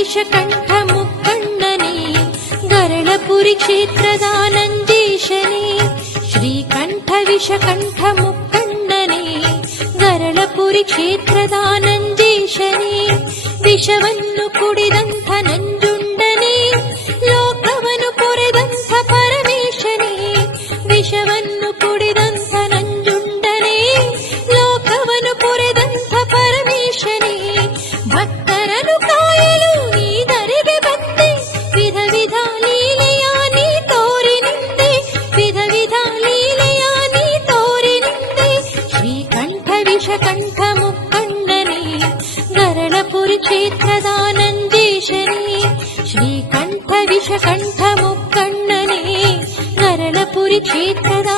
ವಿಷಕಂಠ ಮುಕ್ಕಣ್ಣನೇ ಗರಳಪುರಿ ಕ್ಷೇತ್ರದ ನಂದೀಶನೇ ಶ್ರೀಕಂಠ ವಿಷಕಂಠ ಮುಕ್ಕಣ್ಣನೇ ಗರಳಪುರಿ ಕ್ಷೇತ್ರದ ನಂದೀಶನೇ ವಿಷವನ್ನು ಕುಡಿದಂಥ ನಂಜುಂಡನೇ ಲೋಕವನ್ನು ಪೊರೆದಂಥ ಪರಮೇಶನೇ ವಿಷವನ್ನು ಕುಡಿದಂಥ ನಂಜುಂಡನೇ ಲೋಕವನ್ನು ಪೊರೆದಂಥ ಪರಮೇಶನೇ ಭಕ್ತರನ್ನು ಕಾಯಲು ನೀ ಧರೆಗೆ ಬಂದೆ ವಿಧ ವಿಧ ಲೀಲೆಯ ನೀ ತೋರಿ ನಿಂದೆ ವಿಧ ವಿಧ ಲೀಲೆಯ ನೀ ತೋರಿ ನಿಂದೆ ಶ್ರೀಕಂಠ ವಿಷಕಂಠ ಮುಕ್ಕಣ್ಣನೇ ಗರಳಪುರಿ ಕ್ಷೇತ್ರದ ನಂದೀಶನೇ ಶ್ರೀಕಂಠ ವಿಷಕಂಠ ಮುಕ್ಕಣ್ಣನೇ ಗರಳಪುರಿ ಕ್ಷೇತ್ರದ